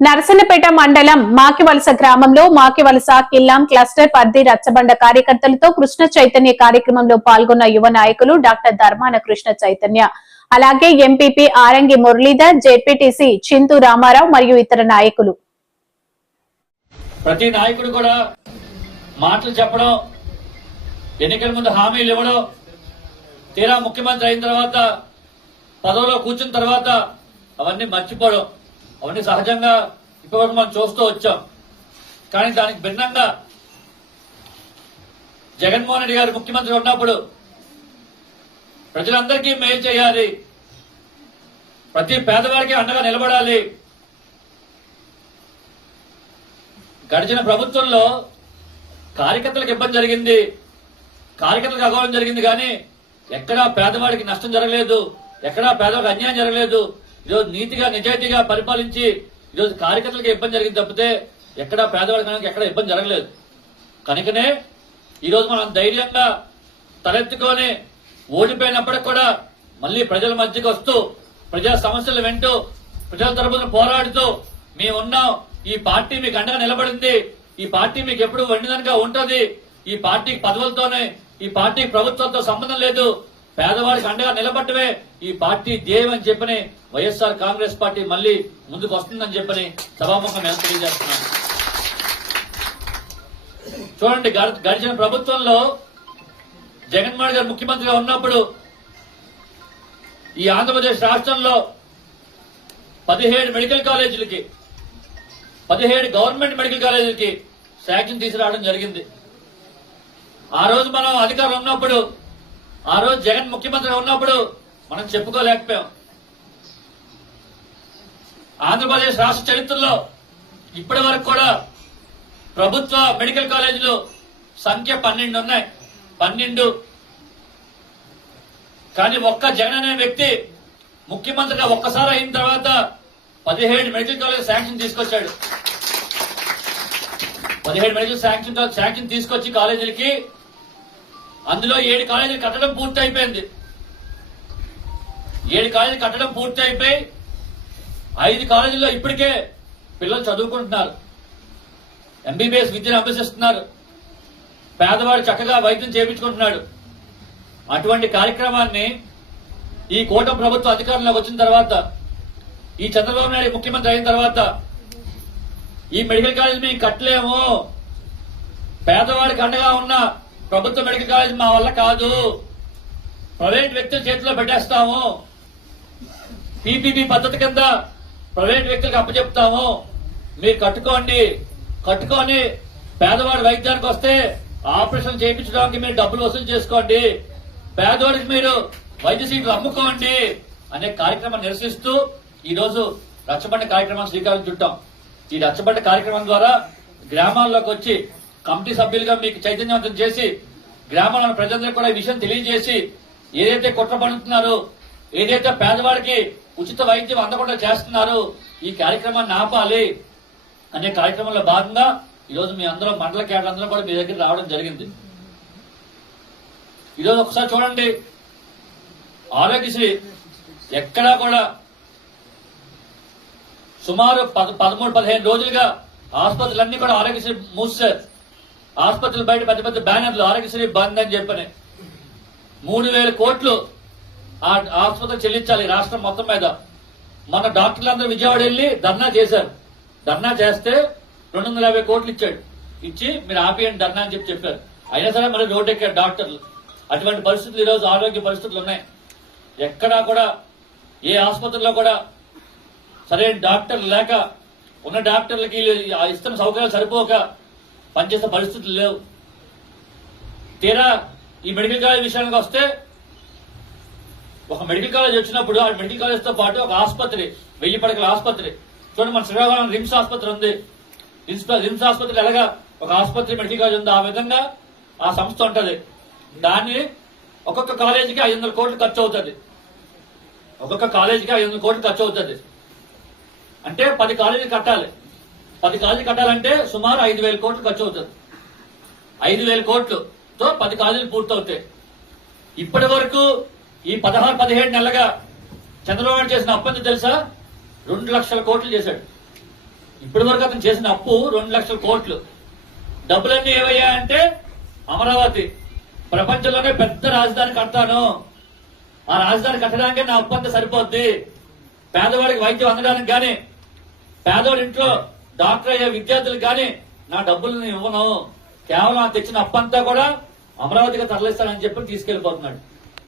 నరసన్నపేట మండలం మాకివలస గ్రామంలో మాకివలస కిల్లాం క్లస్టర్ పరిధి రచ్చబండ కార్యకర్తలతో కృష్ణ చైతన్య కార్యక్రమంలో పాల్గొన్న యువ నాయకులు డాక్టర్ ధర్మాన కృష్ణ చైతన్య. అలాగే ఎంపీపీ ఆరంగి మురళీధర్ జెడ్పీటీసీ చింతు రామారావు మరియు ఇతర నాయకులు. ప్రతి నాయకుడు కూడా మాటలు చెప్పడం ఎన్నికల ముందు హామీలు ఇవ్వడం తీరా ముఖ్యమంత్రి అయిన తర్వాత పదవిలో కూర్చున్న తర్వాత అవన్నీ మర్చిపోవడం. అవన్నీ సహజంగా ఇప్పటివరకు మనం చూస్తూ వచ్చాం. కానీ దానికి భిన్నంగా జగన్మోహన్ రెడ్డి గారు ముఖ్యమంత్రి ఉన్నప్పుడు ప్రజలందరికీ మేలు చేయాలి. ప్రతి పేదవారికి అండగా నిలబడాలి. గడిచిన ప్రభుత్వంలో కార్యకర్తలకు ఇబ్బంది జరిగింది. కార్యకర్తలకు అగౌరవం జరిగింది కానీ ఎక్కడా పేదవాడికి నష్టం జరగలేదు. ఎక్కడా పేదవాడికి అన్యాయం జరగలేదు. ఈరోజు నీతిగా నిజాయితీగా పరిపాలించి ఈరోజు కార్యకర్తలకు ఇబ్బంది జరిగింది తప్పితే ఎక్కడా పేదవాళ్ళకి ఎక్కడ ఇబ్బంది జరగలేదు. కనుకనే ఈరోజు మనం ధైర్యంగా తలెత్తుకొని ఓడిపోయినప్పటికి కూడా మళ్ళీ ప్రజల మధ్యకి వస్తూ ప్రజా సమస్యలు వింటూ ప్రజల తరపున పోరాడుతూ మేమున్నాం. ఈ పార్టీ మీకు అండగా నిలబడింది. ఈ పార్టీ మీకు ఎప్పుడు వండిదనగా ఉంటుంది. ఈ పార్టీకి పదవులతోనే ఈ పార్టీకి ప్రభుత్వంతో సంబంధం లేదు. పేదవాడికి అండగా నిలబడటమే ఈ పార్టీ ధ్యేయం అని చెప్పని వైఎస్ఆర్ కాంగ్రెస్ పార్టీ మళ్ళీ ముందుకు వస్తుందని చెప్పని సభాముఖం మేము తెలియజేస్తున్నాం చూడండి గడిచిన ప్రభుత్వంలో జగన్మోహన్ గారు ముఖ్యమంత్రిగా ఉన్నప్పుడు ఈ ఆంధ్రప్రదేశ్ రాష్ట్రంలో పదిహేడు మెడికల్ కాలేజీలకి పదిహేడు గవర్నమెంట్ మెడికల్ కాలేజీలకి శాంక్షన్ తీసుకురావడం జరిగింది. ఆ రోజు మనం అధికారం ఉన్నప్పుడు ఆ రోజు జగన్ ముఖ్యమంత్రిగా ఉన్నప్పుడు మనం చెప్పుకోలేకపోయాం. ఆంధ్రప్రదేశ్ రాష్ట్ర చరిత్రలో ఇప్పటి వరకు కూడా ప్రభుత్వ మెడికల్ కాలేజీలు సంఖ్య పన్నెండు ఉన్నాయి. పన్నెండు. కానీ ఒక్క జగన్ అనే వ్యక్తి ముఖ్యమంత్రిగా ఒక్కసారి అయిన తర్వాత పదిహేడు మెడికల్ కాలేజ్ శాంక్షన్ తీసుకొచ్చాడు. పదిహేడు మెడికల్ శాంక్షన్ శాంక్షన్ తీసుకొచ్చి కాలేజీలకి అందులో ఏడు కాలేజీలు కట్టడం పూర్తి అయిపోయింది ఏడు కాలేజీలు కట్టడం పూర్తి అయిపోయి ఐదు కాలేజీల్లో ఇప్పటికే పిల్లలు చదువుకుంటున్నారు. ఎంబీబీఎస్ విద్యను అభ్యసిస్తున్నారు. పేదవాడు చక్కగా వైద్యం చేయించుకుంటున్నాడు. అటువంటి కార్యక్రమాన్ని ఈ కూటమి ప్రభుత్వ అధికారంలోకి వచ్చిన తర్వాత ఈ చంద్రబాబు నాయుడు ముఖ్యమంత్రి అయిన తర్వాత ఈ మెడికల్ కాలేజ్ మేము కట్టలేము. పేదవాడికి అండగా ఉన్న ప్రభుత్వ మెడికల్ కాలేజ్ మా వల్ల కాదు. ప్రైవేట్ వ్యక్తుల చేతిలో పెట్టేస్తాము. పీపీపీ పద్ధతి కింద ప్రైవేట్ వ్యక్తులకు అప్పచెప్తాము. మీరు కట్టుకోండి. కట్టుకొని పేదవాడి వైద్యానికి వస్తే ఆపరేషన్ చేయించడానికి మీరు డబ్బులు వసూలు చేసుకోండి. పేదవాడికి మీరు వైద్య సీట్లు అమ్ముకోండి అనే కార్యక్రమం నిరసిస్తూ ఈరోజు రచ్చబండ కార్యక్రమం శ్రీకారం చుట్టాం. ఈ రచ్చబండ కార్యక్రమం ద్వారా గ్రామాల్లోకి వచ్చి కమిటీ సభ్యులుగా మీకు చైతన్యవంతం చేసి గ్రామాల ప్రజలందరికీ కూడా ఈ విషయం తెలియజేసి ఏదైతే కుట్ర పడుతున్నారో ఏదైతే పేదవాడికి ఉచిత వైద్యం అందకుండా చేస్తున్నారు. ఈ కార్యక్రమాన్ని ఆపాలి అనే కార్యక్రమంలో భాగంగా ఈరోజు మీ అందరూ మండల కేడర్ అందరూ కూడా మీ దగ్గర రావడం జరిగింది. ఈరోజు ఒకసారి చూడండి. ఆరోగ్యశ్రీ ఎక్కడా కూడా సుమారు పద పదమూడు పదిహేను రోజులుగా ఆసుపత్రులన్నీ కూడా ఆరోగ్యశ్రీ మూసారు ఆసుపత్రులు బయట పెద్ద పెద్ద బ్యానర్లు ఆరోగ్యశ్రీ బంద్ అని చెప్పని. మూడు వేల కోట్లు ఆ ఆసుపత్రి చెల్లించాలి రాష్ట్రం మొత్తం మీద. మన డాక్టర్లందరూ విజయవాడ వెళ్ళి ధర్నా చేశారు. ధర్నా చేస్తే రెండు వందల యాభై కోట్లు ఇచ్చాడు. ఇచ్చి మీరు ఆపేయండి ధర్నా అని చెప్పి చెప్పారు. అయినా సరే మరి రోడ్డు ఎక్కారు డాక్టర్లు. అటువంటి పరిస్థితులు ఈరోజు ఆరోగ్య పరిస్థితులు ఉన్నాయి. ఎక్కడా కూడా ఏ ఆసుపత్రిలో కూడా సరైన డాక్టర్లు లేక ఉన్న డాక్టర్లకి ఆ ఇస్తున్న సౌకర్యాలు సరిపోక పనిచేసే పరిస్థితులు లేవు. తీరా ఈ మెడికల్ కాలేజ్ విషయానికి వస్తే ఒక మెడికల్ కాలేజ్ వచ్చినప్పుడు ఆ మెడికల్ కాలేజ్తో పాటు ఒక ఆసుపత్రి వెయ్యి పడకల ఆసుపత్రి. చూడండి మన శ్రీకాకుళం రిమ్స్ ఆసుపత్రి ఉంది. రిమ్స్ రిమ్స్ ఆసుపత్రి ఎలాగా ఒక ఆసుపత్రి మెడికల్ కాలేజ్ ఉంది ఆ విధంగా ఆ సంస్థ ఉంటది. దాన్ని ఒక్కొక్క కాలేజీకి ఐదు వందల కోట్లు ఖర్చు అవుతుంది. ఒక్కొక్క కాలేజీకి ఐదు వందల కోట్లు ఖర్చు అవుతుంది. అంటే పది కాలేజీలు కట్టాలి. పది కాలేజీలు కట్టాలంటే సుమారు ఐదు వేల కోట్లు ఖర్చు అవుతుంది. ఐదు వేల కోట్లుతో పది కాలేజీలు పూర్తవుతాయి. ఇప్పటి వరకు ఈ పదహారు పదిహేడు నెలలుగా చంద్రబాబు నాయుడు చేసిన అప్పంది తెలుసా? రెండు లక్షల కోట్లు చేశాడు. ఇప్పటి వరకు అతను చేసిన అప్పు రెండు లక్షల కోట్లు. డబ్బులన్నీ ఏవయ్యా అంటే అమరావతి. ప్రపంచంలోనే పెద్ద రాజధాని కడతాను. ఆ రాజధాని కట్టడానికే నా అప్పు అంతా సరిపోద్ది. పేదవాడికి వైద్యం అందడానికి కానీ పేదవాడి ఇంట్లో డాక్టర్ అయ్యే విద్యార్థులకు కానీ నా డబ్బులు ఇవ్వను. కేవలం తెచ్చిన అప్పంతా కూడా అమరావతిగా తరలిస్తానని చెప్పి తీసుకెళ్ళిపోతున్నాడు